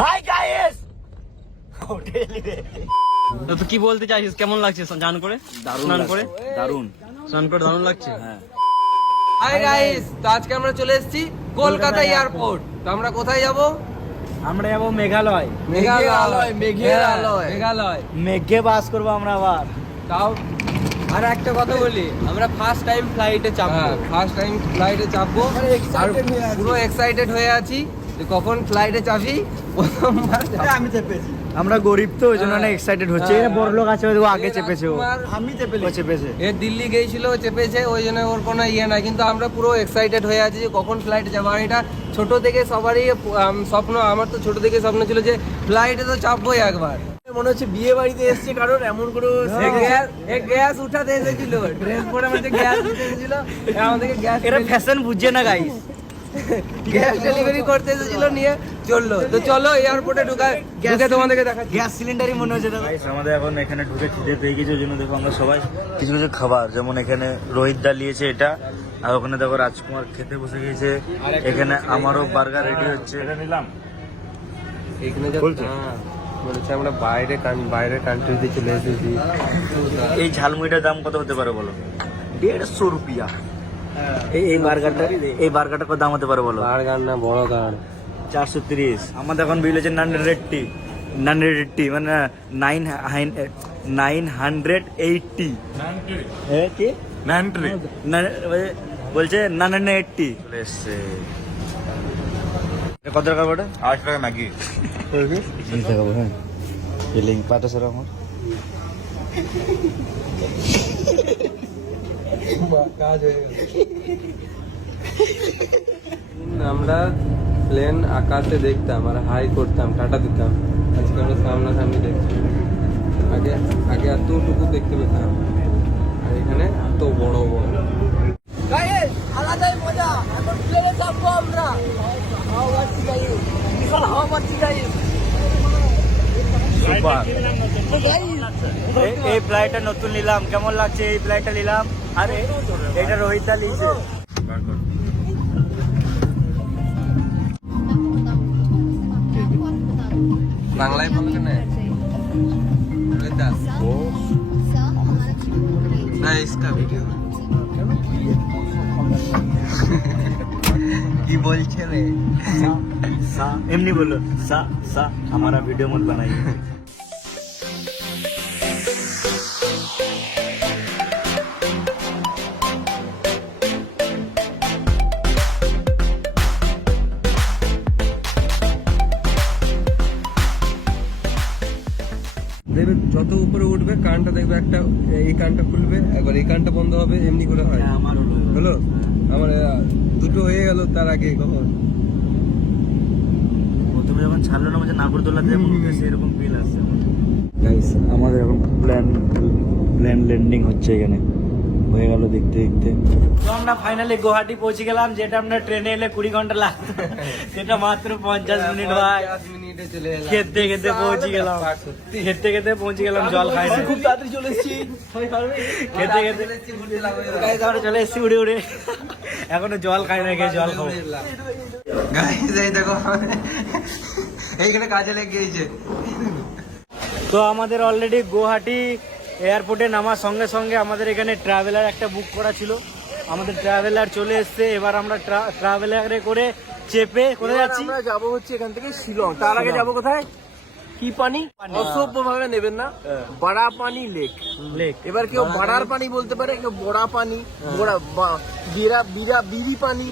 Hi guys তো কি বলতে চাইছিস, কেমন লাগছে স্নান করে? স্নান করে দারুন দারুণ লাগছে। হ্যাঁ হাই গাইস, তো আজকে আমরা চলে এসেছি কলকাতা এয়ারপোর্ট। তো আমরা কোথায় যাব? আমরা যাবো মেঘালয়। মেঘালয়। মেঘে বাস করবো আমরা আবার। তাও আর একটা কথা বলি, আমরা ফার্স্ট টাইম ফ্লাইটে চাপবো। ফার্স্ট টাইম ফ্লাইটে চাপবো আর পুরো এক্সাইটেড হয়ে আছি যে কখন ফ্লাইটে চাপি। প্রথমবার আমি চেপেছি, আমরা গরিব তো ওই জন্য অনেক এক্সাইটেড হচ্ছে। হ্যাঁ। বড় লোক আছে, ও আগে চেপেছে, আমি চেপেছে। এ দিল্লি গিয়েছিল, চেপেছে, ওই জন্য ওর কোনো ইয়ে নাই। কিন্তু আমরা পুরো এক্সাইটেড হয়ে আছি যে কখন ফ্লাইটে যাবো। আর এটা ছোট থেকে সবারই স্বপ্ন, আমার তো ছোট থেকে স্বপ্ন ছিল যে ফ্লাইটে তো চাপবোই একবার। মনে হচ্ছে বিয়ে বাড়িতে এসছে কারোর, এমন করে গ্যাস উঠাতে এসেছিল, ড্রেস পরে আমাদের গ্যাস উঠে এসেছিল, আমাদেরকে গ্যাস এরা ফ্যাশন বুঝছে না গাইস। গ্যাস ডেলিভারি করতে এসেছিল, নিয়ে চললো। তো চলো এয়ারপোর্টে ঢুকে তোমাদেরকে দেখাচ্ছি। গ্যাস সিলিন্ডারই মনে হচ্ছে দাদা। আমাদের এখন এখানে ঢুকে খিদে পেয়ে গেছে, ওই জন্য দেখো আমরা সবাই কিছু কিছু খাবার, যেমন এখানে রোহিত দা নিয়েছে এটা, আর ওখানে দেখো রাজকুমার খেতে বসে গেছে। এখানে আমারও বার্গার রেডি হচ্ছে, এটা নিলাম। এখানে বলছে? বলছে আমরা বাইরের কান্ট্রিতে চলে এসেছি। এই ঝালমুড়িটার দাম কত হতে পারে বলো? 150 রুপিয়া। এই বার্গারটা কত দাম হতে পারে বলো? বার্গার না, বড় গান। 430। আমাদের এখন বিল হচ্ছে 980, মানে 980। কি বলছে 980 এসছে। কত টাকা পড়ে? 8 টাকা ম্যাগি। হ্যাঁ লিঙ্ক পাঠাছে আমার। আমরা প্লেন আকাশে দেখতাম আর হাই করতাম, টাটা দিতাম। আজকে আমরা সামনাসামনি দেখছি। আগে এতটুকু দেখতে পেতাম, আর এখানে এত বড় বড়। আলাদাই মজা। এখন প্লেনে চাপবো আমরা। সুপার। এই ফ্লাইটটা নতুন নিলাম, কেমন লাগছে? এই ফ্লাইটটা নিলাম, আর এটা রোহিত দা নিয়েছে। বাংলায় বলবে না না इसका वीडियो কি বলছে রে? এমনি বললো সা हमारा वीडियो मत बनाइए। দেখবে যত উপরে উঠবে কানটা দেখবে একটা, এই কানটা খুলবে, একবার এই কানটা বন্ধ হবে, এমনি করে হয়। হলো আমার দুটো হয়ে গেল তার আগে। কখন প্রথমে যখন ছাড়লো না, বলছে নাগরদোলাতে সেরকম ফিল আসছে। গাইস আমাদের এখন প্ল্যান ল্যান্ডিং হচ্ছে, এখানে হয়ে গেল দেখতে দেখতে। তো আমরা ফাইনালি গুয়াহাটি পৌঁছে গেলাম, যেটা আমরা ট্রেনে এলে 20 ঘন্টা লাগতো, সেটা মাত্র 50 মিনিট ভাই। 10 মিনিটে চলে এলাম। খেতে পৌঁছে গেলাম, জল খাই না, খুব তাড়াতাড়ি চলে এসেছি। খেতে গাইস আমরা চলে এসেছি উড়ে। এখনো জল খাই না, খেয়ে জল খাবো। গাইস এই দেখো এইখানে কাজে লেগে গিয়েছে। তো আমাদের অলরেডি গুয়াহাটি এয়ারপোর্টে নামার সঙ্গে সঙ্গে আমাদের এখানে ট্রাভেলার একটা বুক করা ছিল, আমাদের ট্রাভেলার চলে এসছে। এবার আমরা ট্রাভেলারে করে চেপে কোথায় যাচ্ছি? আমরা যাবো হচ্ছে এখান থেকে শিলং। তার আগে যাবো কোথায়? কি পানি? অসভ্য ভাবে নেবেন না, বড়া পানি লেক। এবার কেউ বড়ার পানি বলতে পারে, কেউ বড়া পানি, বিড়ি পানি,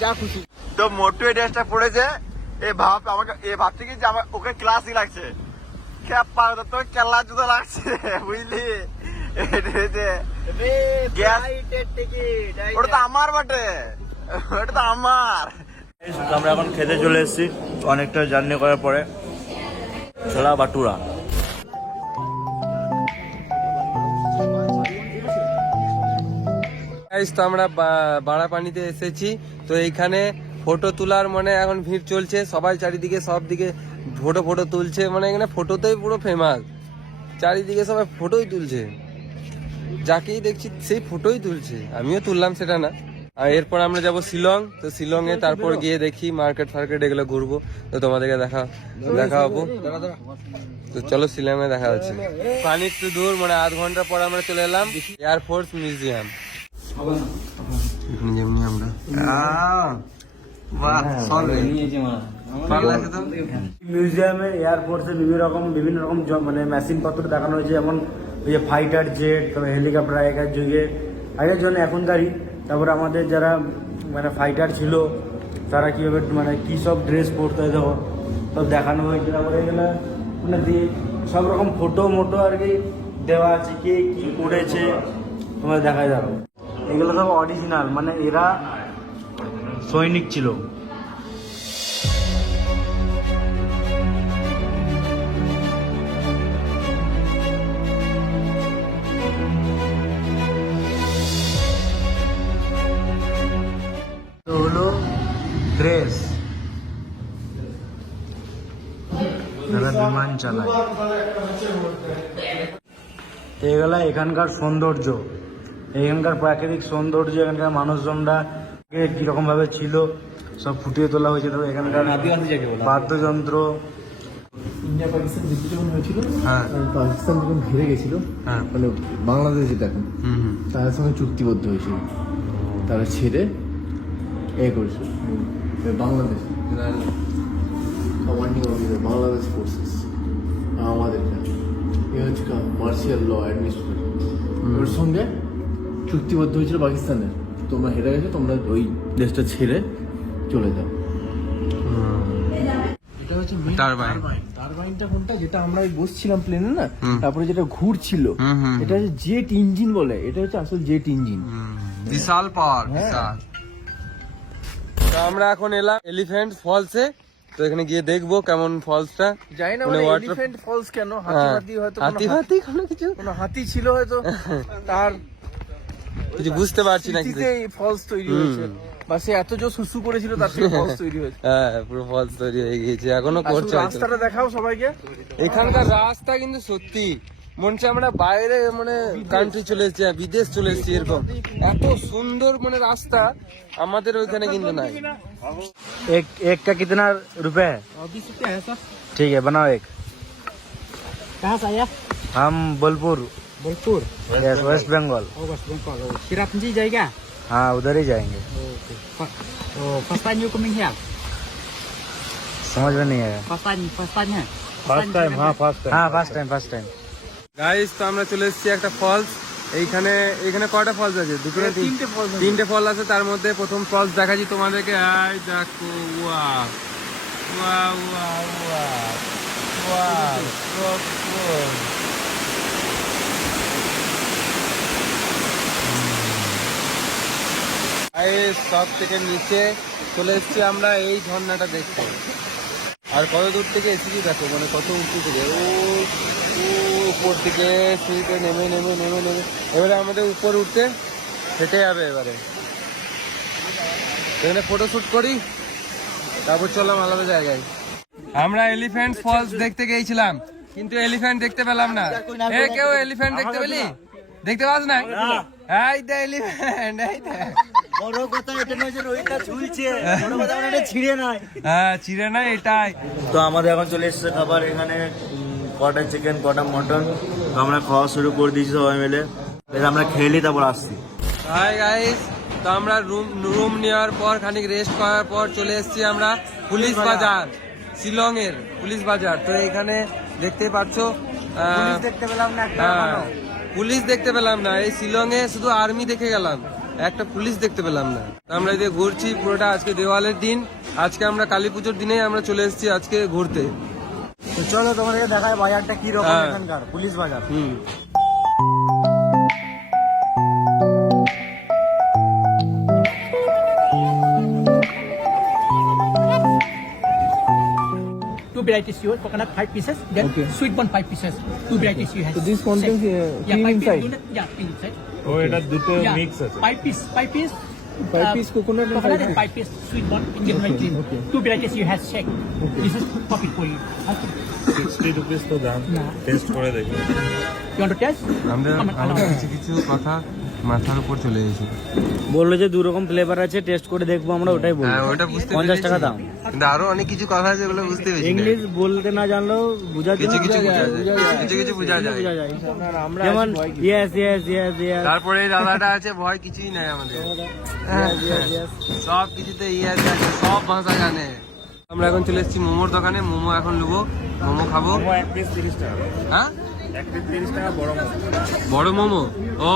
যা খুশি। তো মোটু এই ড্রেসটা পড়েছে, এ ভাবছে কি যে আমার ওকে ক্লাসই লাগছে। তোর কেলা জুতো লাগছে, বুঝলি? ওটা তো আমার বটে, ওটা তো আমার। তো আমরা এখন খেতে চলে এসেছি অনেকটা জার্নি করার পরে। ছোলা বাটুরা। গাইস তো আমরা বাড়া পানিতে এসেছি। তো এইখানে ফটো তোলার মানে এখন ভিড় চলছে, সবাই চারিদিকে সব দিকে ফটো তুলছে। মানে এখানে ফটোতেই পুরো ফেমাস, চারিদিকে সবাই ফটোই তুলছে, যাকেই দেখছি সেই ফটোই তুলছে। আমিও তুললাম, সেটা না, আর এরপর আমরা যাব শিলং। তো শিলং এ তারপর গিয়ে দেখি মার্কেট ফার্কেট এগুলো ঘুরবো, তো তোমাদেরকে দেখাবো। তো চলো শিলং এ দেখা যাচ্ছে। পানি একটু দূর, মানে আধ ঘন্টা পর আমরা চলে এলাম এয়ারফোর্স মিউজিয়াম। যেমনি আমরা মিউজিয়ামে এয়ারফোর্সের বিভিন্ন রকম মানে মেশিন পত্র দেখানো হয়েছে, যেমন ওই যে ফাইটার জেট, তারপরে হেলিকপ্টার আগের জন্য এখনকারই। তারপরে আমাদের যারা মানে ফাইটার ছিল তারা কীভাবে মানে কী সব ড্রেস পরতে হয় সব দেখানো হয়েছে। তারপরে এগুলো মানে সব রকম ফটো আর কি দেওয়া আছে, কে কী করেছে তোমরা দেখা যাবে। এগুলো সব অরিজিনাল, মানে এরা সৈনিক ছিল। তো হলো ড্রেস, তারা বিমান চালায়। এগুলা এখানকার সৌন্দর্য, এখানকার প্রাকৃতিক সৌন্দর্য, এখানকার মানুষজনরা কিরকম ভাবে ছিল সব ফুটিয়ে তোলা হয়েছে। তো এখানকার বাদ্যযন্ত্র। ইন্ডিয়া পাকিস্তান যুদ্ধ যখন হয়েছিল, হ্যাঁ পাকিস্তান যখন হেরে গেছিল, হ্যাঁ মানে বাংলাদেশ যেটা এখন, তাদের সঙ্গে চুক্তিবদ্ধ হয়েছিল, তারা ছেড়ে করেছিল Bangladesh commanding officer Bangladesh forces আমাদের এ হচ্ছে মার্শাল ল অ্যাডমিনিস্ট্রেটর, ওর সঙ্গে চুক্তিবদ্ধ হয়েছিল পাকিস্তানের, তোমরা হেরে গেছো, তোমরা ওই দেশটা ছেড়ে চলে যাও। এটা হচ্ছে টারবাইনটা কোনটা, যেটা আমরা বসছিলাম প্লেনে না, তারপরে যেটা ঘুরছিল, এটা হচ্ছে জেট ইঞ্জিন বলে, এটা হচ্ছে আসল জেট ইঞ্জিন। বিশাল পাওয়ার, বিশাল। তো আমরা এখন এলাম এলিফ্যান্ট ফলসে, তো এখানে গিয়ে দেখবো কেমন ফলসটা। জানি না মানে water- এলিফ্যান্ট ফলস কেন, হাতি হয়তো হাতি কোনো কিছু কোনো হাতি ছিল হয়তো, তার কিছু বুঝতে পারছি না কিছু। স্মৃতিতে এই ফলস তৈরি হয়েছে, বা সে এত জোর সুসু করেছিল তার থেকে ফলস তৈরি হয়েছে। হ্যাঁ পুরো ফলস তৈরি হয়ে গিয়েছে, এখনো করছে হয়তো। রাস্তাটা দেখাও সবাইকে। এখানকার রাস্তা কিন্তু সত্যি মনে হচ্ছে আমরা বাইরে মানে কান্ট্রি চলে এসেছি, বিদেশ চলে এসেছি, এরকম এত সুন্দর মানে রাস্তা আমাদের ওইখানে কিন্তু নাই। एक का कितना रुपए है? 20 रुपया है सर। ठीक है, बनाओ एक। कहाँ से आया? हम बोलपुर, बोलपुर, यस, वेस्ट बंगाल। वेस्ट बंगाल। फिर आप जी जाएगा? हाँ, उधर ही जाएंगे। तो first time you coming here? समझ में नहीं आया। फर्स्ट टाइम है? फर्स्ट टाइम, हाँ फर्स्ट टाइम। গাইস তো আমরা চলে এসেছি একটা ফলস। এইখানে কয়টা ফলস আছে? দুটো না তিনটে ফল আছে। তার মধ্যে প্রথম ফলস দেখাচ্ছি তোমাদেরকে। এই দেখো, wow wow wow wow wow. সব থেকে নিচে চলে এসেছি আমরা এই ঝর্ণাটা দেখতে। আর কত দূর থেকে এসেছি দেখো, মানে কত উঁচু থেকে, ও উপর থেকে সিঁড়িতে নেমে এবারে আমাদের উপর উঠতে হেঁটে যাবে। এবারে এখানে ফটোশুট করি, তারপর চললাম আলাদা জায়গায়। আমরা এলিফ্যান্ট ফলস দেখতে গিয়েছিলাম, কিন্তু এলিফ্যান্ট দেখতে পেলাম না। এ কেউ এলিফ্যান্ট দেখতে পেলি? দেখতে পাস না? এই দে এলিফ্যান্ট, এই দে। বড় কথা এটা নয় যে ওইটা ঝুলছে, বড় কথা এটা ছিঁড়ে নাই। হ্যাঁ ছিঁড়ে না, এটাই। তো আমাদের এখন চলে এসেছে খাবার, এখানে কটা চিকেন, কটা মটন। তো আমরা খাওয়া শুরু করে দিয়েছি সবাই মিলে। আমরা খেয়ে নিই, তারপর আসছি। হাই গাইস, তো আমরা রুম নেওয়ার পর খানিক রেস্ট করার পর চলে এসেছি আমরা পুলিশ বাজার, শিলং এর পুলিশ বাজার। তো এখানে দেখতেই পাচ্ছ দেখতে পেলাম না, পুলিশ দেখতে পেলাম না। এই শিলং এ শুধু আর্মি দেখে গেলাম, একটা পুলিশ দেখতে পেলাম না। আমরা এদিকে ঘুরছি পুরোটা। আজকে দেওয়ালের দিন, আজকে আমরা কালী পুজোর দিনে আমরা চলে এসেছি আজকে ঘুরতে। তো চলো তোমাদেরকে দেখায় বাজারটা কি রকম, এখানকার পুলিশ বাজার। Two varieties here, coconut 5 pieces, then sweet one 5 pieces. Two varieties you have. So this contains cream 5 inside? peas, yeah, cream inside. ও এটা দুটো Yeah, মিক্স আছে। 5 piece, 5 piece. 5 piece coconut and 5 and 5 piece sweet one, Indian white cream. Two varieties you have shake. This is coffee for you. Okay. 60 rupees তো দাম, test করে দেখি। You want to test? আমাদের কিছু কথা মাথার উপর চলে গেছে। বললো যে 2 রকম ফ্লেভার আছে, টেস্ট করে দেখবো আমরা, ওটাই বলবো। হ্যাঁ ওটা বুঝতে 50 টাকা দাম। কিন্তু আরো অনেক কিছু কথা আছে যেগুলো বুঝতে পেরেছি না। ইংলিশ বলতে না জানলেও বোঝা কিছু কিছু বোঝা যায়। যেমন ইয়েস ইয়েস ইয়েস ইয়েস। তারপরে এই দাদাটা আছে, ভয় কিছুই নাই আমাদের, সব কিছুতে ইয়ে আছে, সব ভাষা জানে। আমরা এখন চলে এসেছি মোমোর দোকানে, মোমো এখন নেবো, মোমো খাবো। হ্যাঁ বড় মোমো, ও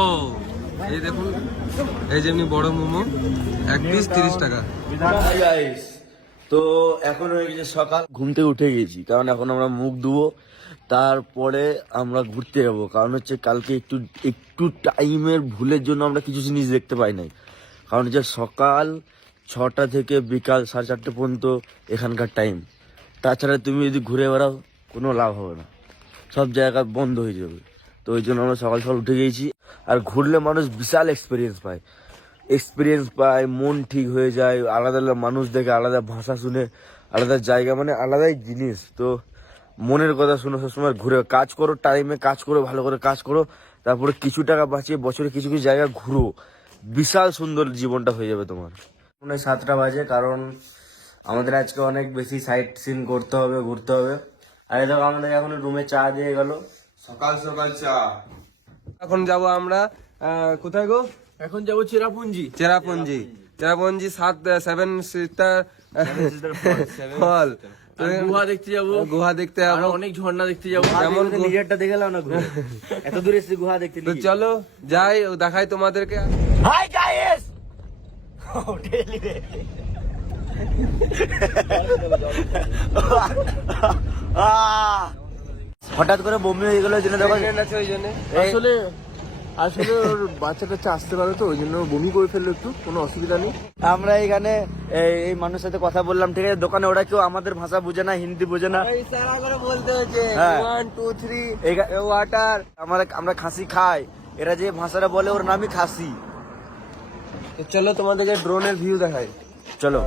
এই দেখুন, এই যেমনি বড় মোমো 1 পিস 30 টাকা। তো এখন হয়ে গেছে সকাল, ঘুম থেকে উঠে গেছি, কারণ এখন আমরা মুখ ধুবো, তারপরে আমরা ঘুরতে যাবো। কারণ হচ্ছে কালকে একটু টাইমের ভুলের জন্য আমরা কিছু জিনিস দেখতে পাই নাই। কারণ হচ্ছে সকাল 6টা থেকে বিকাল 4:30 পর্যন্ত এখানকার টাইম। তাছাড়া তুমি যদি ঘুরে বেড়াও কোনো লাভ হবে না, সব জায়গা বন্ধ হয়ে যাবে। তো ওই জন্য আমরা সকাল সকাল উঠে গেছি। আর ঘুরলে মানুষ বিশাল এক্সপিরিয়েন্স পায়, মন ঠিক হয়ে যায়, আলাদা আলাদা মানুষ দেখে, আলাদা ভাষা শুনে, আলাদা জায়গা, মানে আলাদাই জিনিস। তো মনের কথা শুনে সবসময় ঘুরে কাজ করো, টাইমে কাজ করো, ভালো করে কাজ করো, তারপরে কিছু টাকা বাঁচিয়ে বছরে কিছু কিছু জায়গা ঘুরো, বিশাল সুন্দর জীবনটা হয়ে যাবে তোমার। 7টা বাজে, কারণ আমাদের আজকে অনেক বেশি সাইট সিন করতে হবে, ঘুরতে হবে। আর এই দেখো আমাদের এখন রুমে চা দিয়ে গেল, সকাল সকাল চা। এখন যাব আমরা কোথায় গো? এখন যাবো চেরাপুঞ্জি। চেরাপুঞ্জি 7 সিস্টার ফল, গুহা দেখতে যাবো, গুহা দেখতে আরো যাবো, অনেক ঝর্ণা দেখতে যাবো। কেমন গো? নিজেরটা দেখে নাও না, ঘুরে এত দূরে এসে গুহা দেখতে। তো চলো যাই, ও দেখাই তোমাদেরকে। হাই গাইস, হঠাৎ করে বমি হয়ে গেল, ওই জন্য দেখো আছে ওই জন্য। আসলে ওর বাচ্চাটা আসতে পারে, তো ওই জন্য বমি করে ফেললো একটু, কোনো অসুবিধা নেই। আমরা এখানে এই মানুষের সাথে কথা বললাম, ঠিক আছে? দোকানে ওরা কেউ আমাদের ভাষা বোঝে না, হিন্দি বোঝে না, ইশারা করে বলতে হচ্ছে হ্যাঁ। 1 2 3 ওয়াটার। আমরা খাসি খাই, এরা যে ভাষাটা বলে ওর নামই খাসি। তো চলো তোমাদেরকে ড্রোনের ভিউ দেখাই। চলো।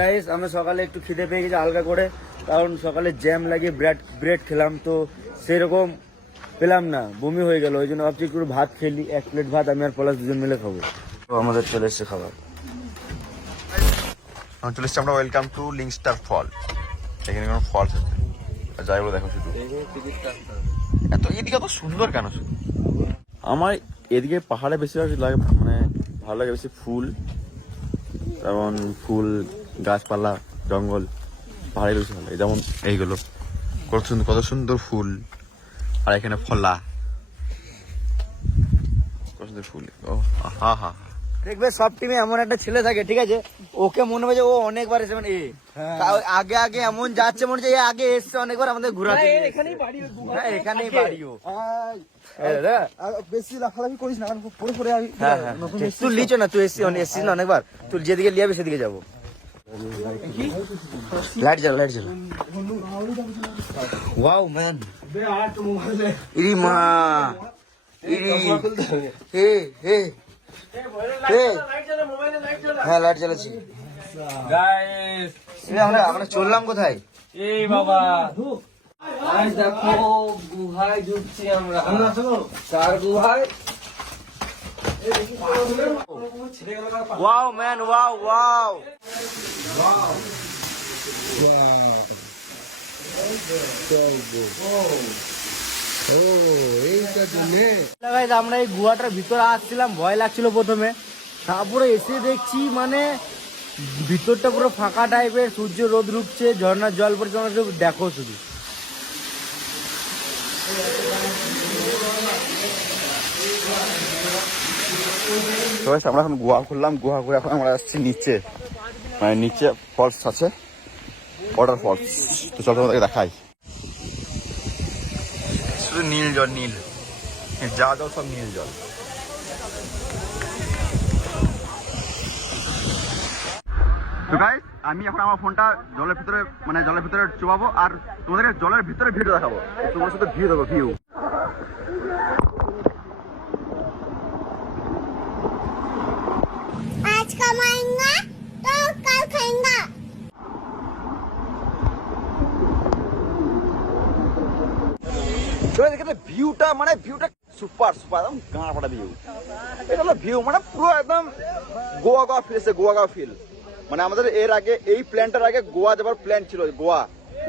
গাইস, আমরা সকালে একটু খিদে পেয়ে গেছি হালকা করে, কারণ সকালে জ্যাম লাগিয়ে ব্রেড খেলাম, তো সেরকম পেলাম না, বমি হয়ে গেল। ওই জন্য ভাবছি একটু ভাত খেলি, 1 প্লেট ভাত আমি আর পলাশ দুজন মিলে খাবো। তো আমাদের চলে এসছে খাবার। আমি চলে এসছি আমরা, ওয়েলকাম টু লিংস্টার ফল। এখানে কোনো ফলস আছে, যাই বলে দেখো শুধু এত, এদিকে এত সুন্দর কেন শুধু? আমার এদিকে পাহাড়ে বেশি লাগে, মানে ভালো লাগে বেশি ফুল, যেমন ফুল, গাছপালা, জঙ্গল, পাহাড়ে বেশি ভালো লাগে। যেমন এইগুলো কত সুন্দর ফুল, আর এখানে ফলা, কত সুন্দর ফুল। ও হা হা, দেখবে সব টিমে এমন একটা ছেলে থাকে, ঠিক আছে? ওকে মনে হয় যে ও অনেকবার এসে, মানে আগে আগে এমন যাচ্ছে, মনে হচ্ছে আগে এসছে অনেকবার আমাদের ঘোরাতে। এখানেই বাড়িও। বেশি লাফালাফি করিস না, পরে পরে হ্যাঁ, তুই লিচো না, তুই এসছিস না অনেকবার, তুই যেদিকে লিয়াবে সেদিকে যাবো। লাইট জ্বালা। ওয়াও ম্যান, ইরি মা, ইরি হে হে হে, হ্যাঁ লাইট জ্বালাচ্ছি। গাইস আমরা চললাম কোথায়? এই বাবা, আজ দেখো গুহায় ঢুকছি আমরা। কার গুহায়? Wow man, wow. আমরা এই গুহাটার ভিতরে আসছিলাম, ভয় লাগছিল প্রথমে, তারপরে এসে দেখছি মানে ভিতরটা পুরো ফাঁকা টাইপের, সূর্য রোদ ঢুকছে, ঝর্ণার জল পড়ছে, আমরা দেখো শুধু। আমরা এখন গুহা খুললাম, গুহা করে এখন আমরা আসছি নিচে, মানে নিচে ফলস আছে, ওয়াটার ফলস। তো চল তোমাদেরকে দেখাই। শুধু নীল জল, নীল, যা জল সব নীল জল। গাইস আমি এখন আমার ফোনটা জলের ভিতরে চুবাবো আর তোমাদেরকে জলের ভিতরে ভিডিও দেখাবো, তোমার সাথে ভিউ দেবো ভিউ। आज कमाएंगा तो कल खाएंगा। ভিউটা সুপার একদম গাঁড় ফাটা ভিউ। এটা হলো ভিউ পুরো একদম গোয়া ফিল। আমাদের এর আগে এই প্ল্যানটার আগে গোয়া যাবার প্ল্যান ছিল,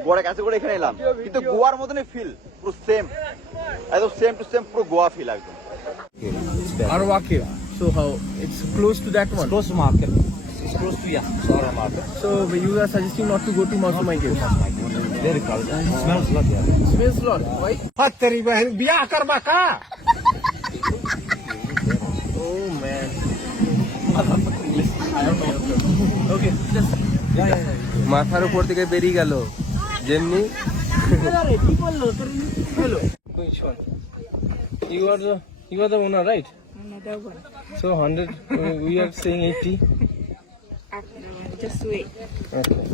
গোয়াটা কাছে করে এখানে এলাম, কিন্তু গোয়ার মতনই ফিল পুরো সেম, একদম সেম টু সেম পুরো গোয়া ফিল একদম। Arwake. So how it's close to that one. Close to market. It's close to Sora market. So you are suggesting not to go to Masumai Cave. Very crowded. It smells lot. Smells lot. Why? तेरी बहन बियाह करवा का Oh man. Okay. Just. মাথার উপর থেকে বেরিয়ে গেল যেমনি। Which one? You are the owner, right? Another one. So 100. We are saying 80. Just wait. Okay.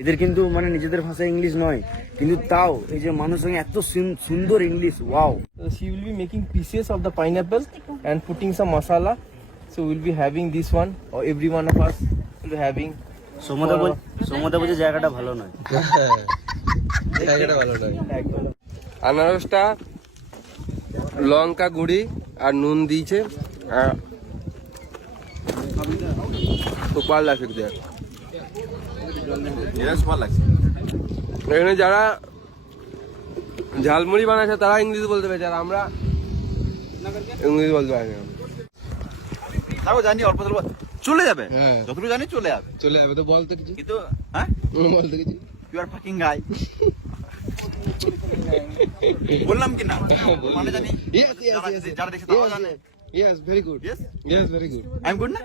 এদের কিন্তু নিজেদের ভাষা ইংলিশ নয়, কিন্তু তাও এই যে মানুষের সঙ্গে এত সুন্দর English, wow. So she will be making pieces of the pineapple and putting some masala. So we'll be having this one, or every one of us will be having. সমুদ্র বলছে জায়গাটা ভালো নয়। জায়গাটা ভালো নয়। আনারসটা লঙ্কা গুঁড়ি আর নুন দিয়েছে, সুপার লাগছে দেখ। এখানে যারা ঝালমুড়ি বানাচ্ছে তারা ইংলিশ বলতে পেরেছে, আর আমরা ইংলিশ বলতে পারি না। জানি অল্প চলে যাবে, যতটুকু জানি চলে যাবে তো বলতে কিছু, কিন্তু হ্যাঁ বলতে কিছু। ইউ আর ফাকিং গাই বললাম কি না, জানি যারা দেখে তারাও জানে। Yes, very good. Yes, very good. I'm good না?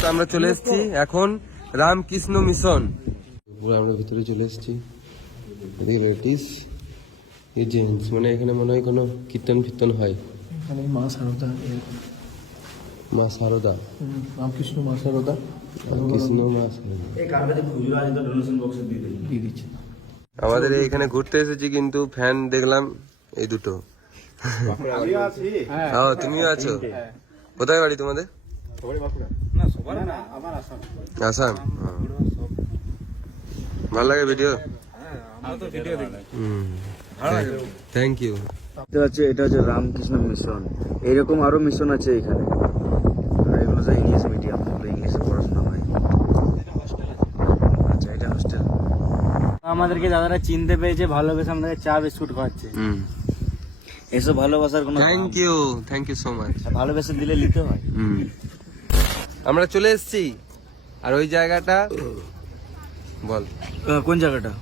তো আমরা চলে এসেছি এখন রামকৃষ্ণ মিশন। আমরা ভিতরে চলে এসেছি। এদিকে লেডিস, এই জেন্টস, এখানে মনে হয় কোনো কীর্তন হয়। এখানে মা সারদা, মা সারদা, রামকৃষ্ণ মা সারদা, কৃষ্ণ মা সারদা দিয়ে দিচ্ছে। আমাদের এখানে ঘুরতে এসেছি, কিন্তু ফ্যান দেখলাম এই দুটো। হ্যাঁ, তুমিও আছো? কোথায় বাড়ি তোমাদের? আসাম। ভালো লাগে ভিডিও? Thank you. এটা হচ্ছে রামকৃষ্ণ মিশন, এরকম আরো মিশন আছে এখানে, আর এগুলো যে ইংলিশ মিডিয়াম, ইংলিশে পড়াশোনা হয়। আচ্ছা, এটা হোস্টেল। আমাদেরকে দাদারা চিনতে পেয়েছে, ভালোবেসে আমাদেরকে চা বিস্কুট খাওয়াচ্ছে। এসব ভালোবাসার কোনো থ্যাংক ইউ সো মাচ। ভালোবেসে দিলে নিতে হয়। আমরা চলে এসেছি, আর ওই জায়গাটা বল, কোন জায়গাটা?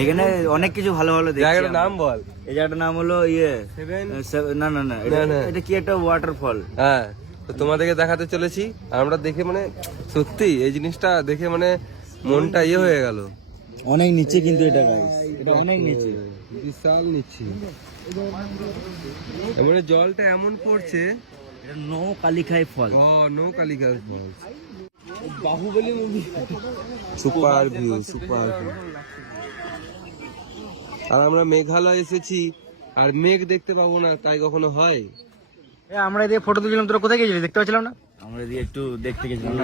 এখানে অনেক কিছু ভালো ভালো দেখছি। জায়গাটার নাম বল। এই জায়গাটার নাম হলো না, এটা কি একটা ওয়াটারফল। হ্যাঁ, তো তোমাদেরকে দেখাতে চলেছি। আমরা দেখে সত্যি এই জিনিসটা দেখে মনটা হয়ে গেল। অনেক নিচে কিন্তু এটা গাইস, এটা অনেক নিচে, বিশাল নিচে। জলটা এমন পড়ছে, এটা নো কালিখাই ফল। নো কালিখাই ফল। বাহুবলী মুভি। Super view. আর আমরা মেঘালয় এসেছি, আর মেঘ দেখতে পাবো না, তাই কখনো হয়? আমরা এদিকে ফটো তুলছিলাম, তোরা কোথায় গেছিলি? দেখতে পাচ্ছিলাম না। আমরা এদিকে একটু দেখতে গেছিলাম,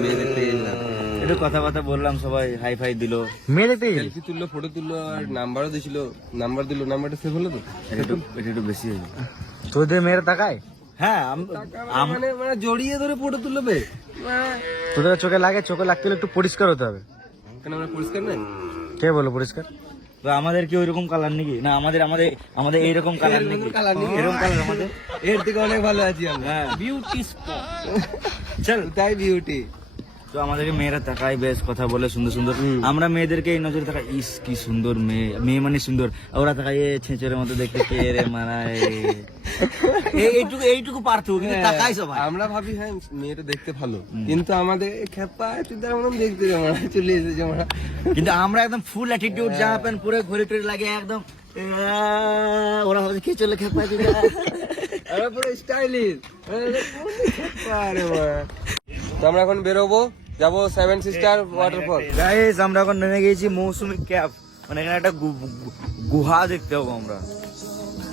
মেয়ে দেখতে গেছিলাম, একটু কথা বললাম, সবাই হাই ফাই দিল। মেয়ে দেখতে গেছিলি? সেলফি তুললো, ফটো তুললো, আর নাম্বারও দিছিল। নাম্বারটা সেভ হলো তো? এটা একটু বেশি হয়েছে। তোদের মেয়েরা তাকায়? হ্যাঁ, জড়িয়ে ধরে ফটো তুললো বে। তোদের চোখে লাগে, চোখে লাগতে হলে একটু পরিষ্কার হতে হবে। কেন আমরা পরিষ্কার নাই? কে বলো পরিষ্কার? আমাদের কি ওইরকম কালার নাকি? না, আমাদের এইরকম কালার নাকি? এরকম কালার আমাদের, এর থেকে অনেক ভালো আছি আমরা। Beauty spot. চল, তাই বিউটি। তো আমাদেরকে মেয়েরা তাকায়, বেশ কথা বলে সুন্দর সুন্দর। আমরা মেয়েদেরকে এই নজরে তাকাই, ইস কি সুন্দর মেয়ে মানে সুন্দর। ওরা তাকায় ছেঁচড়ের মতো দেখতে, কে রে মারায়। এইটুকু পারতো, কিন্তু তাকাই সবাই। আমরা ভাবি হ্যাঁ মেয়েটা দেখতে ভালো, কিন্তু আমাদের খেপা দেখতে চলে এসেছে আমরা। কিন্তু আমরা একদম ফুল অ্যাটিটিউড, জামা প্যান্ট পরে ঘড়ি টড়ি লাগে একদম। ওরা ভাবে কে চলে খেপা দিলে, পুরো স্টাইলিশ। তো আমরা এখন বেরোবো, যাবো সেভেন সিস্টার ওয়াটারফল। গাইস আমরা এখন নেমে গেছি মৌসুমী ক্যাব, মানে এখানে একটা গুহা দেখতে হবো আমরা,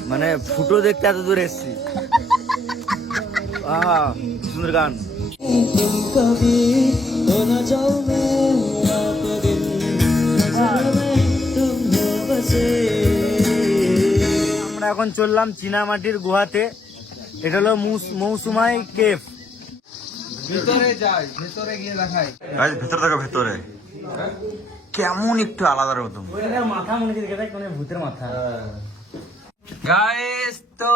মানে ফুটো দেখতে এত দূর এসছি। আহা সুন্দর গান। আমরা এখন চললাম চীনামাটির গুহাতে, এটা হলো মৌসুমাই কেভ। ভিতরে যাই, ভেতরে গিয়ে দেখাই। ভেতরে দেখো, ভেতরে কেমন একটু আলাদা রকম। মাথা মনে হচ্ছে দেখে, মানে ভূতের মাথা। গাইস তো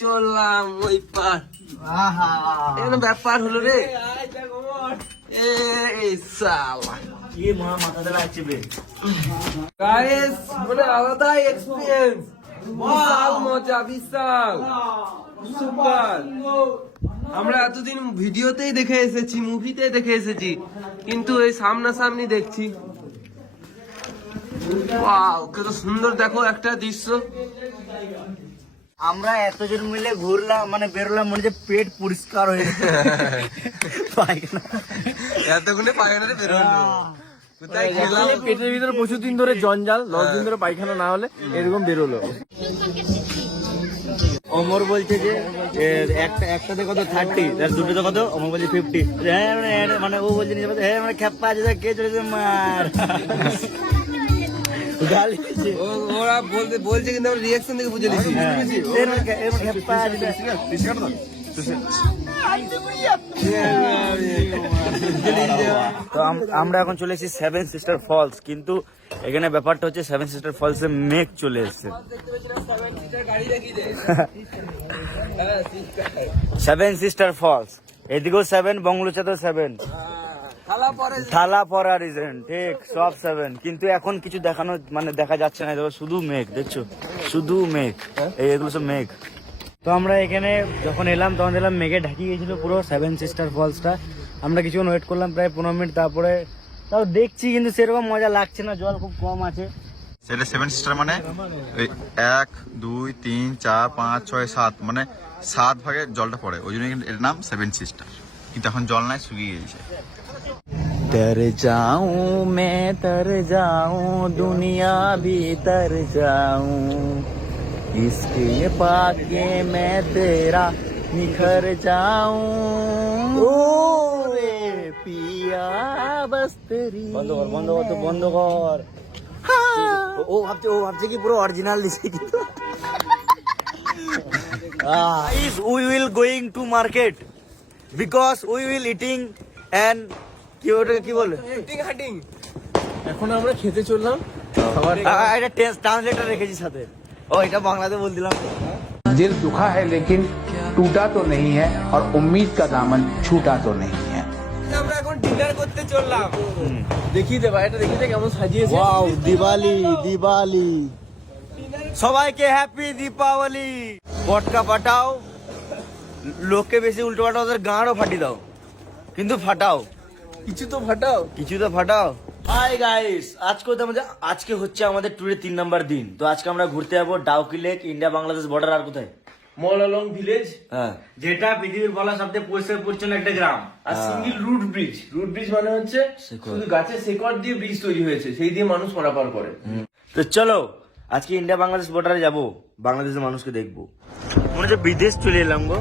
চললাম ওই পার। এখানে ব্যাপার হলো রে, এই সালা কি মাথাতে লাগছে বে। গাইস মানে আলাদা এক্সপেরিয়েন্স, বিশাল মজা, বিশাল সুপার। আমরা এতদিন ভিডিওতেই দেখে এসেছি, মুভিতে দেখে এসেছি, কিন্তু এই সামনাসামনি দেখছি। ওয়াও, কত সুন্দর দেখো একটা দৃশ্য। আমরা এতজন মিলে ঘুরলাম, মানে বেরোলাম, মনে হচ্ছে পেট পরিষ্কার হয়ে গেছে। পায়খানা এতগুলো পায়খানাতে বেরোলো, কোথায় খেলাম। পেটের ভিতরে প্রচুর দিন ধরে জঞ্জাল, 10 দিন ধরে পায়খানা না হলে এরকম বেরোলো। অমর বলছে যে একটাতে কত 30, তার দুটোতে কত, অমর বলছে 50। হ্যাঁ মানে ও বলছে নিজে, হ্যাঁ মানে খেপা আছে, কে চলেছে মার গালি দিচ্ছে। ওরা বলছে কিন্তু আমরা রিয়াকশন থেকে বুঝে নিচ্ছি। খেপা আছে। তো আমরা এখন চলে এসেছি সেভেন সিস্টার ফলস, কিন্তু এখানে ব্যাপারটা হচ্ছে সেভেন সিস্টার ফলসে মেঘ চলে এসছে। সেভেন সিস্টার ফলস, এদিকেও 7, বঙ্গলুচাতেও 7, থালা পরা রিজন, ঠিক সব 7, কিন্তু এখন কিছু দেখানো মানে দেখা যাচ্ছে না, দেখো শুধু মেঘ, দেখছো শুধু মেঘ, এগুলো সব মেঘ। তো আমরা এখানে যখন এলাম তখন দেখলাম মেঘে ঢাকি গেছিল পুরো সেভেন সিস্টার ফলসটা। আমরা কিছুক্ষণ ওয়েট করলাম, প্রায় 15 মিনিট, তারপরে তাও দেখছি কিন্তু সেরকম মজা লাগছে না, জল খুব কম আছে। সেটা 7 সিস্টার মানে 1 2 3 4 5 6 7, মানে 7 ভাগে জলটা পড়ে, ওই জন্য এর নাম 7 সিস্টার। কিন্তু এখন জল নাই, শুকিয়ে গেছে। तर जाऊं मैं, तर जाऊं दुनिया भी तर जाऊं, इसके पाके मैं तेरा निखर जाऊं, ओ रे पिया बस तेरी। বন্ধ কর। ও ভাবছে কি পুরো অরিজিনাল দিছে কিন্তু। Guys, we will going to market because we will eating and কি বলে এখন আমরা খেতে চললাম। এটা ট্রান্সলেটর রেখেছি সাথে, ও এটা বাংলাতে বল দিলাম। दिल दुखा है लेकिन टूटा तो नहीं है और उम्मीद का दामन छूटा तो नहीं है। আমরা এখন ডিনার করতে চললাম। দেখিয়ে দে ভাই, এটা দেখিয়ে দে কেমন সাজিয়েছে। ওয়াও, দিওয়ালি সবাইকে হ্যাপি দীপাবলি। পটকা ফাটাও, লোককে বেশি উল্টো পাঠাও, ওদের গাঁড়ও ফাটি দাও, কিন্তু ফাটাও কিছু তো ফাটাও। হাই গাইস, আজকে হচ্ছে আমাদের ট্যুরের 3 নাম্বার দিন। তো আজকে আমরা ঘুরতে যাবো Dawki lake, India Bangladesh border, আর কোথায় মলালং ভিলেজ, হ্যাঁ, যেটা পৃথিবীর বলা সবচেয়ে পরিষ্কার পরিচ্ছন্ন একটা গ্রাম। আর single root bridge. Root bridge মানে হচ্ছে শুধু গাছের শেকড় দিয়ে ব্রিজ তৈরি হয়েছে, সেই দিয়ে মানুষ পারাপার করে। তো চলো আজকে ইন্ডিয়া বাংলাদেশ বর্ডারে যাবো, বাংলাদেশের মানুষকে দেখবো। মনে হচ্ছে বিদেশ চলে এলাম গো,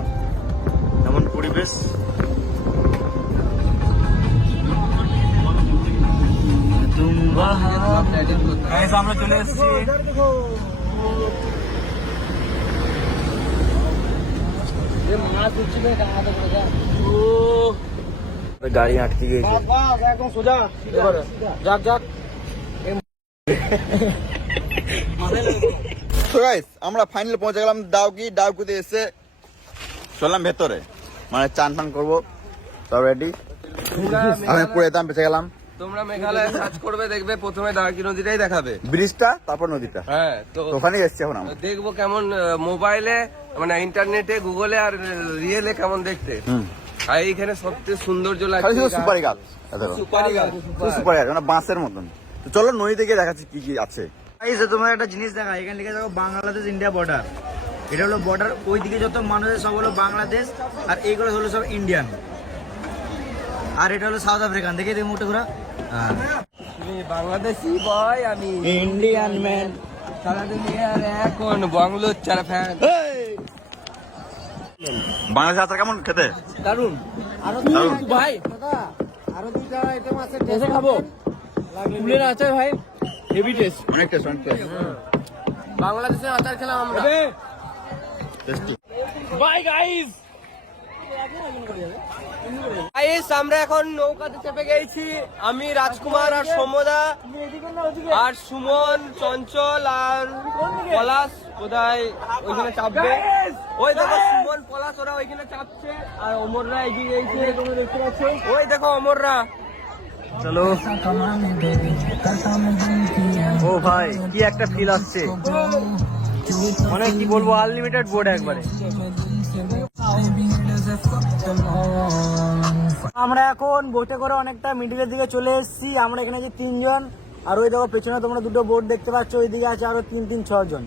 এমন পরিবেশ। আমরা চলে এসেছি। গাড়ি আটকে গেছে। তো গাইস আমরা ফাইনালি পৌঁছে গেলাম ডাউকিতে এসে চললাম ভেতরে, মানে চান ফান করবো, সব রেডি। আমি পুরো একদম বেঁচে গেলাম। তোমরা মেঘালয় সার্চ করবে, দেখবে প্রথমে ডাউকি নদীটাই দেখাবে, ব্রিজটা, তারপর নদীটা। হ্যাঁ, তো ওখানেই এসছি এখন আমরা। দেখবো কেমন মোবাইলে, মানে ইন্টারনেটে, গুগলে আর রিয়েলে কেমন দেখতে। আর এইখানে সবচেয়ে সৌন্দর্য লাগছে সুপারি গাছ, সুপারি গাছ, সুপারি গাছ মানে বাঁশের মতন। তো চলো নদীতে গিয়ে দেখাচ্ছি কি কি আছে। তোমার একটা জিনিস দেখা, এখান থেকে দেখো বাংলাদেশ ইন্ডিয়া বর্ডার, এটা হলো বর্ডার। ওইদিকে যত মানুষ সব হলো বাংলাদেশ, আর এইগুলো হলো সব ইন্ডিয়ান। আর এটা হলো সাউথ আফ্রিকান, দেখে দিই মুখটা ঘোরা। বাংলাদেশি বয় আমি, ইন্ডিয়ান ম্যান। সারা দুনিয়ার এখন বাংলোর চারা ফ্যান। বাংলাদেশ আচার কেমন খেতে? দারুন ভাই, আরো দুইটা আইটেম আছে, এসে খাবো। ফুলের আচার ভাই হেভি টেস্ট। অনেক টেস্ট, অনেক টেস্ট। বাংলাদেশের আচার খেলাম আমরা। Bye guys. গাইস আমরা এখন নৌকাতে চেপে গেছি, আমি রাজকুমার আর সমদা আর সুমন, চঞ্চল আর পলাশ কোথায় ওইখানে চাপবে। ওই দেখো সুমন, পলাশ ওরা ওইখানে চাপছে, আর অমররা এগিয়ে গেছে, তোমরা দেখতে পাচ্ছ। ওই দেখো অমররা। চলো। ও ভাই কি একটা ফিল আসছে, মানে কি বলবো, আনলিমিটেড বোর্ড একবারে। আমরা এখন বোটে করে অনেকটা মিডিলের দিকে চলে এসেছি। আমরা এখানে যে 3 জন, আর ওই দেখো পেছনে তোমরা দুটো বোট দেখতে পাচ্ছ, ওইদিকে আছে আরো 3-6 জন।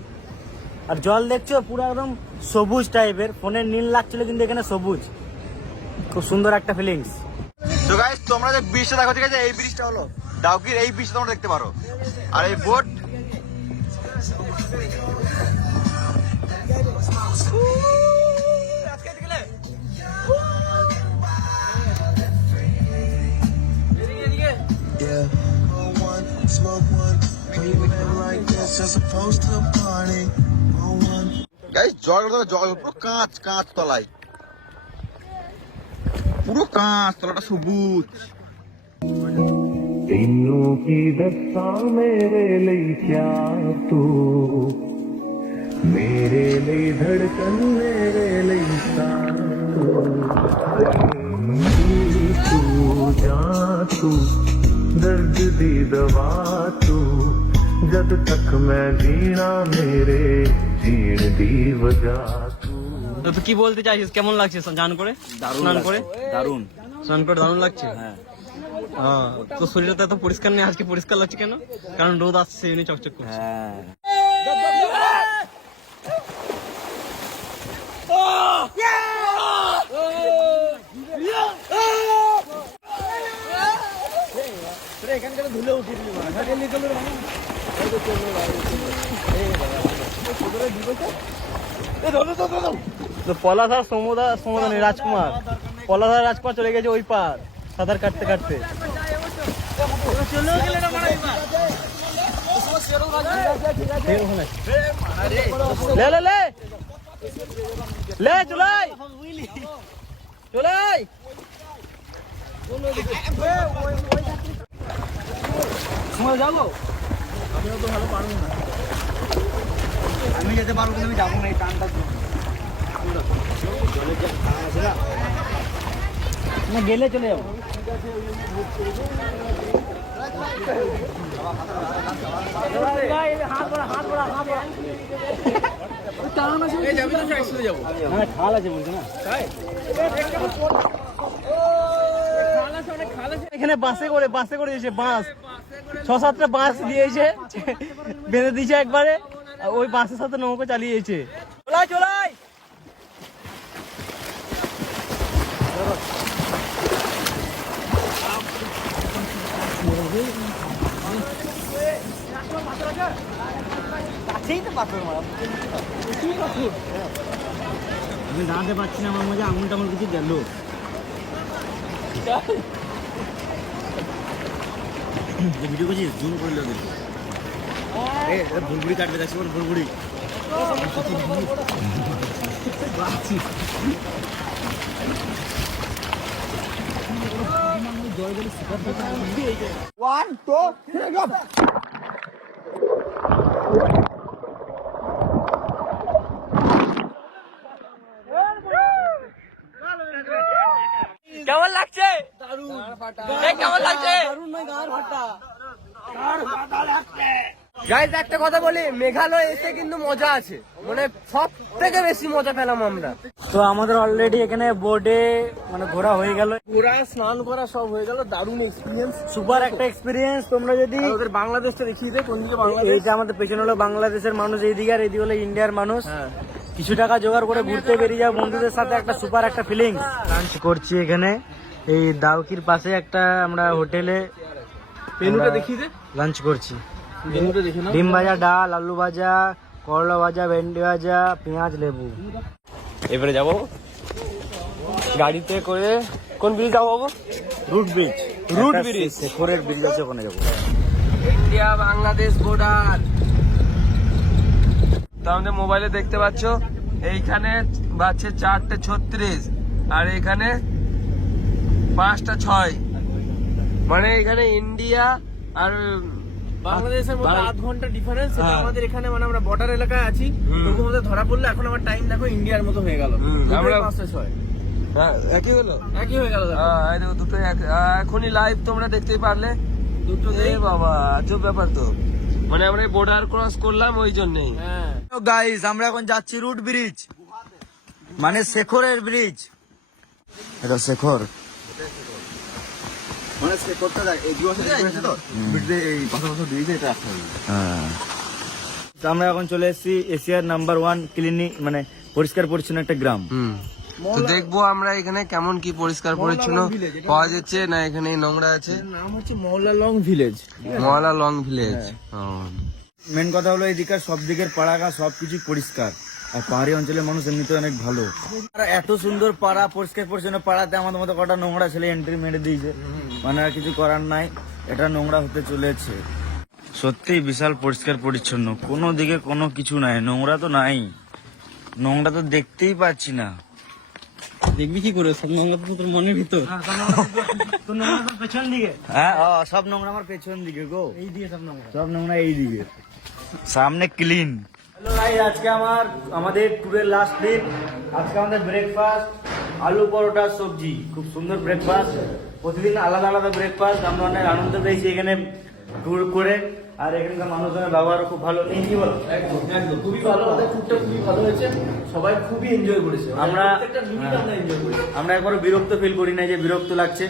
আর জল দেখছো পুরো একদম সবুজ টাইপের, ফোনের নীল লাগছিল কিন্তু এখানে সবুজ, খুব সুন্দর একটা ফিলিংস। তো গাইস তোমরা যে ব্রিজটা দেখো, ঠিক আছে, এই ব্রিজটা হলো ডাউকির, এই ব্রিজটা তোমরা দেখতে পারো। আর এই বোট গাইস জল পুরো কাঁচ কাঁচ তলায়, পুরো কাঁচ তলাটা সবুজ। ਤੈਨੂੰ ਕੀ ਦੱਸਾਂ ਮੇਰੇ ਲਈ ਪਿਆਰ ਤੂੰ, ਮੇਰੇ ਲਈ ਧੜਕਨ, ਮੇਰੇ ਲਈ ਸਾਹ ਤੂੰ ਜਾ ਤੂੰ ਦਰਦ ਦੀ ਦਵਾ ਤੂੰ, ਜਦ ਤੱਕ ਮੈਂ ਜੀਣਾ ਮੇਰੇ ਜੀਣ ਦੀ ਵਜ੍ਹਾ ਤੂੰ। তো তুই কি বলতে চাইছিস, কেমন লাগছে স্নান করে? স্নান করে দারুন, স্নান করে দারুণ লাগছে। হ্যাঁ, তো শরীরটা এত পরিষ্কার নেই, আজকে পরিষ্কার লাগছে কেন? কারণ রোদ আসছে, এমনি চকচক করছে। হ্যাঁ। এখানকার ধুলে উঠিয়ে দিলি, তো পলাশ আর সমুদা নেই, রাজকুমার, পলাশ আর রাজকুমার চলে গেছে ওই পার সাঁতার কাটতে কাটতে। লে লে লে লে চলাই চলাই। যাবো আমিও তো ভালো পারবো না, আমি যেতে পারবো কিন্তু আমি যাবো না, এই টানটা না গেলে চলে যাবো। খাল আছে বলছে না, এখানে বাসে করে দিয়েছে, বাঁশ 6-7টা বাঁশ দিয়েছে, বেঁধে দিয়েছে একবারে, ওই বাসের সাথে নৌকো চালিয়েছে। চলাই চলাই আমি দাঁড়াতে পারছি না, আমার মধ্যে আঙুল টাঙুল কিছু গেল। ভিডিও করছিস, জুম করে লোক ভুলগুড়ি কাটবে, দেখছি ভুলগুড়ি। কেমন লাগছে? কেমন লাগছে? গাইস একটা কথা বলি, মেঘালয় এসে কিন্তু মজা আছে, মানে সব থেকে বেশি মজা পেলাম আমরা। তো আমাদের অলরেডি এখানে বোর্ডে মানে ঘোরা হয়ে গেল, পুরা স্নান করা সব হয়ে গেল, দারুণ এক্সপিরিয়েন্স, সুপার একটা এক্সপিরিয়েন্স। তোমরা যদি ওদের বাংলাদেশটা দেখিয়ে দেয়, কোন দিকে বাংলাদেশ, এই যে আমাদের পেছনে হলো বাংলাদেশের মানুষ, এইদিকে আর এইদিকে হলো ইন্ডিয়ার মানুষ। কিছু টাকা জোগাড় করে ঘুরতে বেরিয়ে যাও বন্ধুদের সাথে, একটা সুপার একটা ফিলিংস। লাঞ্চ করছি এখানে, এই দাউকির পাশে একটা আমরা হোটেলে মেনুটা দেখিয়ে দে, লাঞ্চ করছি। মেনুটা দেখে নাও। ডিম ভাজা, ডাল, আলু ভাজা, করলা ভাজা, ভেন্ডি ভাজা, পেঁয়াজ, লেবু। এবারে যাবো গাড়িতে করে কোন ব্রিজ যাবো বাবু? Root bridge. Root bridge. শেখরের ব্রিজ আছে, ওখানে যাবো। India Bangladesh border. তো আমাদের মোবাইলে দেখতে পাচ্ছ এইখানে বাজছে 4:36 আর এখানে 5:06, মানে এখানে ইন্ডিয়া আর বাংলাদেশের মধ্যে 8 ঘন্টা ডিফারেন্স। সেটা আমাদের এখানে, মানে আমরা বর্ডার এলাকায় আছি, তবু আমাদের ধরা পড়লে এখন আমার টাইম দেখো ইন্ডিয়ার মতো হয়ে গেল। আমরা 5:06 একই হলো, একই হয়ে গেল। এই দেখো দুটো এখনই লাইভ তোমরা দেখতেই পারলে। দুটো বাবা আজব ব্যাপার তো, মানে আমরা বর্ডার ক্রস করলাম ওই জন্যই। গাইস আমরা এখন যাচ্ছি রুট ব্রিজ, মানে শেখরের ব্রিজ। এটা শেখর, মানে শেখরটা এই পাশাপাশি ব্রিজে এটা আসতে হবে। হ্যাঁ। তো আমরা এখন চলে এসেছি এশিয়ার নাম্বার 1 ক্লিনিক, মানে পরিষ্কার পরিচ্ছন্ন একটা গ্রাম। তো দেখবো আমরা এখানে কেমন কি পরিষ্কার পরিচ্ছন্ন পাওয়া যাচ্ছে না এখানে নোংরা আছে। নাম হচ্ছে মৌলা লং ভিলেজ। মহলা লং ভিলেজ। মেন কথা হলো এদিকার সব দিকের পাড়াঘা সবকিছু পরিষ্কার, আর পাহাড়ি অঞ্চলের মানুষ এমনিতে অনেক ভালো। আর এত সুন্দর পাড়া, পরিষ্কার পরিচ্ছন্ন পাড়াতে আমাদের মতো কটা নোংরা ছেলে এন্ট্রি মেরে দিয়েছে, মানে আর কিছু করার নাই, এটা নোংরা হতে চলেছে। সত্যি বিশাল পরিষ্কার পরিচ্ছন্ন, কোনো দিকে কোনো কিছু নাই, নোংরা তো নাই, নোংরা তো দেখতেই পাচ্ছি না। দেখবি কি করে, সব নোংরা তো তোর মনের ভিতর। পেছন দিকে, হ্যাঁ সব নোংরা আমার পেছন দিকে গো, এই দিকে সব নোংরা এই দিকে, সামনে ক্লিন। হ্যালো ভাই, আজকে আমাদের ট্যুরের লাস্ট দিন। আজকে আমাদের ব্রেকফাস্ট আলু পরোটা সবজি, খুব সুন্দর ব্রেকফাস্ট। প্রতিদিন আলাদা আলাদা ব্রেকফাস্ট। আমরা অনেক আনন্দ পেয়েছি এখানে ট্যুর করে, আর এখানকার মানুষজনের ব্যবহারও খুব ভালো। এই কি বলো? একদম খুবই ভালো, আমাদের ট্যুরটা খুবই ভালো হয়েছে, সবাই খুবই এনজয় করেছে। আমরা এনজয় করেছি। আমরা একবারও বিরক্ত ফিল করি না যে বিরক্ত লাগছে।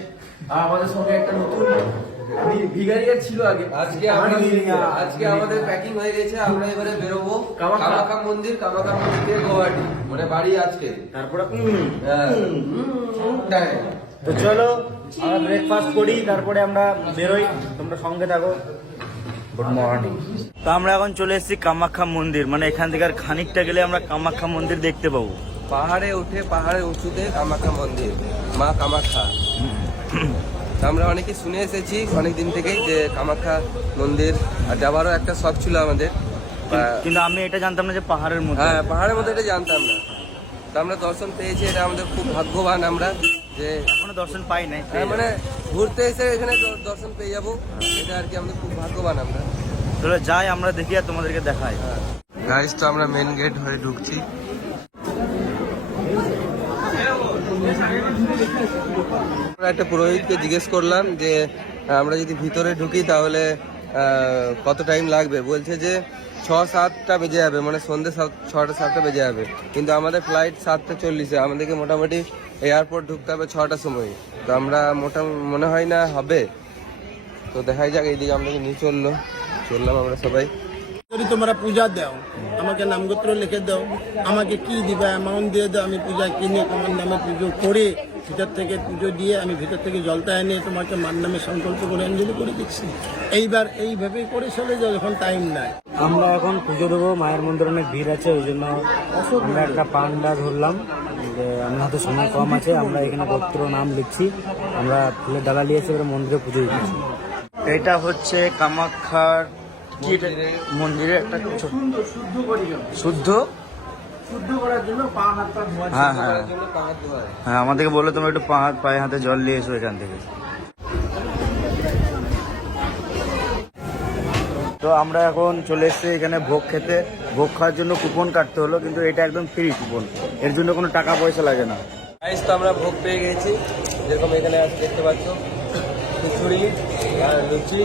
আর আমাদের সঙ্গে একটা নতুন ভিগারিয়ার ছিল আগে। আজকে আমাদের প্যাকিং হয়ে গেছে, আমরা এবারে বেরোবো কামাখ্যা মন্দির থেকে গুয়াহাটি, মানে বাড়ি আজকে। তারপরে হ্যাঁ। তো চলো আমরা ব্রেকফাস্ট করি, তারপরে আমরা বেরোই, তোমরা সঙ্গে থাকো। Good morning. তো আমরা এখন চলে এসেছি কামাখ্যা মন্দির, মানে এখান থেকে আর খানিকটা গেলে আমরা কামাখ্যা মন্দির দেখতে পাবো। পাহাড়ে উঁচুতে কামাখ্যা মন্দির, মা কামাখ্যা। আমরা অনেকে শুনে এসেছি অনেকদিন থেকেই যে কামাখ্যা মন্দির, আর যাবারও একটা শখ ছিল আমাদের, কিন্তু আমি এটা জানতাম না যে পাহাড়ের মধ্যে। হ্যাঁ পাহাড়ের মধ্যে এটা জানতাম না। তো আমরা দর্শন পেয়েছি, এটা আমাদের খুব ভাগ্যবান আমরা যে এখনো দর্শন পাই নাই। মানে ঘুরতে এসে এখানে দর্শন পেয়ে যাবো, এটা আর কি আমাদের খুব ভাগ্যবান আমরা। চলো যাই আমরা দেখি আর তোমাদেরকে দেখাই। গাইস তো আমরা মেন গেট হয়ে ঢুকছি। আমরা একটা পুরোহিতকে জিজ্ঞেস করলাম যে আমরা যদি ভিতরে ঢুকি তাহলে কত টাইম লাগবে। বলছে যে 6-7টা বেজে যাবে, মানে সন্ধ্যে 6টা-7টা বেজে যাবে, কিন্তু আমাদের ফ্লাইট 7:40-এ, আমাদেরকে মোটামুটি এয়ারপোর্ট ঢুকতে হবে 6টার সময়। তো আমরা মনে হয় না হবে, তো দেখাই যাক। এইদিকে আমাদেরকে নিয়ে চললাম আমরা সবাই। যদি তোমরা পূজা দাও, আমাকে নামগোত্র লিখে দাও, আমাকে কি দিবা অ্যামাউন্ট দিয়ে দাও, আমি পূজা কিনে তোমার নামে পুজো করে ভিতর থেকে পুজো দিয়ে আমি ভিতর থেকে জলটা এনে তোমাকে মার নামে সংকল্প করে অঞ্জলি করে দিচ্ছি। এইবার এইভাবেই করে চলে যাও যখন টাইম নাই। আমরা এখন পুজো দেবো, মায়ের মন্দিরে অনেক ভিড় আছে, ওই জন্য আমরা একটা পান্ডা ধরলাম যে আমার হাতে সময় কম আছে, আমরা এখানে গোত্র নাম লিখছি, আমরা ফুলের ডালা নিয়ে এসে মন্দিরে পুজো দিচ্ছি। এটা হচ্ছে কামাখ্যার মন্দিরে একটা শুদ্ধ করার জন্য পা হাত পা ধোয়া। হ্যাঁ হ্যাঁ হ্যাঁ, আমাদেরকে বললো তোমরা একটু পায়ে হাতে জল নিয়ে এসো এখান থেকে। তো আমরা এখন চলে এসেছি এখানে ভোগ খেতে। ভোগ খাওয়ার জন্য কুপন কাটতে হলো, কিন্তু এটা একদম ফ্রি কুপন, এর জন্য কোনো টাকা পয়সা লাগে না। গাইস তো আমরা ভোগ পেয়ে গেছি, যেরকম এখানে দেখতে পাচ্ছ খিচুড়ি, লুচি,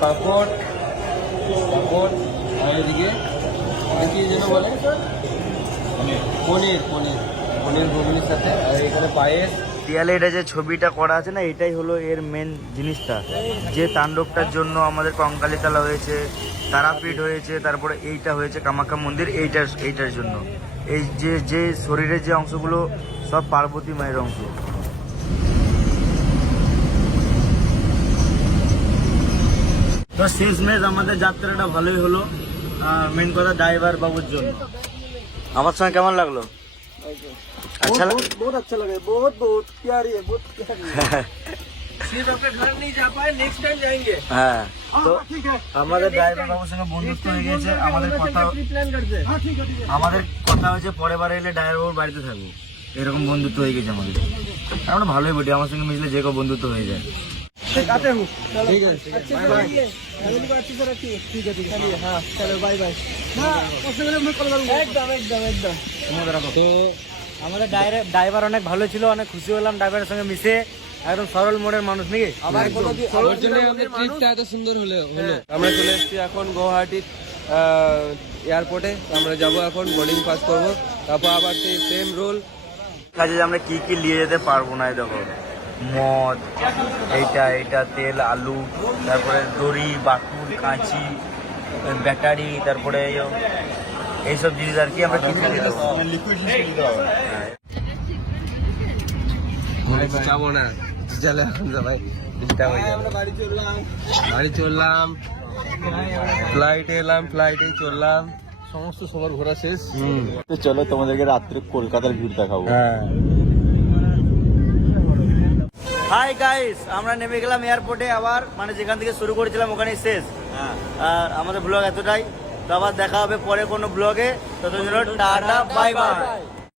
পাঁপড়, আর এদিকে কি যেন বলে পনির ঘুগনির সাথে, আর এখানে পায়েস। দেয়ালে এটা যে ছবিটা করা আছে না, এটাই হলো এর মেন জিনিসটা, যে তাণ্ডবটার জন্য আমাদের কঙ্কালীতলা হয়েছে, তারাপীঠ হয়েছে, তারপরে এইটা হয়েছে কামাখ্যা মন্দির, এইটার জন্য। এই যে শরীরের যে অংশগুলো সব পার্বতী মায়ের অংশ, তো শেষমেশ আমাদের যাত্রাটা ভালোই হলো, মেন কথা ড্রাইভার বাবুর জন্য। আমার সঙ্গে কেমন লাগলো? আচ্ছা বহুত আচ্ছা লাগে, বহুত বহুত প্যারি है, बहुत प्यारी है। सिर्फ अपने घर नहीं जा पाए, नेक्स्ट टाइम जाएंगे। হ্যাঁ, তো আমাদের ড্রাইভার বাবুর সঙ্গে বন্ধুত্ব হয়ে গেছে। আমাদের কথা হচ্ছে পরের বার এলে ড্রাইভার বাবুর বাড়িতে থাকবো, এরকম বন্ধুত্ব হয়ে গেছে আমাদের। আমরা ভালোই বলি, আমার সঙ্গে মিশলে যে কেউ বন্ধুত্ব হয়ে যায়। ठीक है, बाय बाय। फैमिली को अच्छे से रखिए। ठीक है, चलिए, हाँ चलो, बाय बाय। एकदम एकदम एकदम। তো আমাদের ড্রাইভার অনেক ভালো ছিল, অনেক খুশি হলাম ড্রাইভারের সঙ্গে মিশে। একদম সরল মোড়ের মানুষ নাকি? আমাদের ট্রিপটা এত সুন্দর হলো। আমরা চলে এসেছি এখন গুয়াহাটি এয়ারপোর্টে। আমরা যাব এখন, বোর্ডিং পাস করবো, তারপর আবার সেই সেম রোল। কাজে যে আমরা কি কি নিয়ে যেতে পারবো না, এই দেখো মদ, এইটা তেল, আলু, তারপরে দড়ি, বাটুল, কাঁচি, ব্যাটারি, তারপরে এইসব জিনিস আর কি আমরা কিছু নিয়ে যাবো। যাবো না, চলে এখন ভাই, ডিস্টার্ব হয়ে যাবে। বাড়ি চললাম, ফ্লাইটে এলাম, ফ্লাইটে চললাম, সমস্ত সবার ঘোরা শেষ। তো চলো তোমাদেরকে রাত্রে কলকাতার ভিড় দেখাবো। হাই গাইস, আমরা নেমে গেলাম এয়ারপোর্টে আবার, মানে যেখান থেকে শুরু করেছিলাম ওখানেই শেষ। আর আমাদের ব্লগ এতটাই, তো আবার দেখা হবে পরে কোনো ব্লগে। ততদিন টাটা, বাই বাই।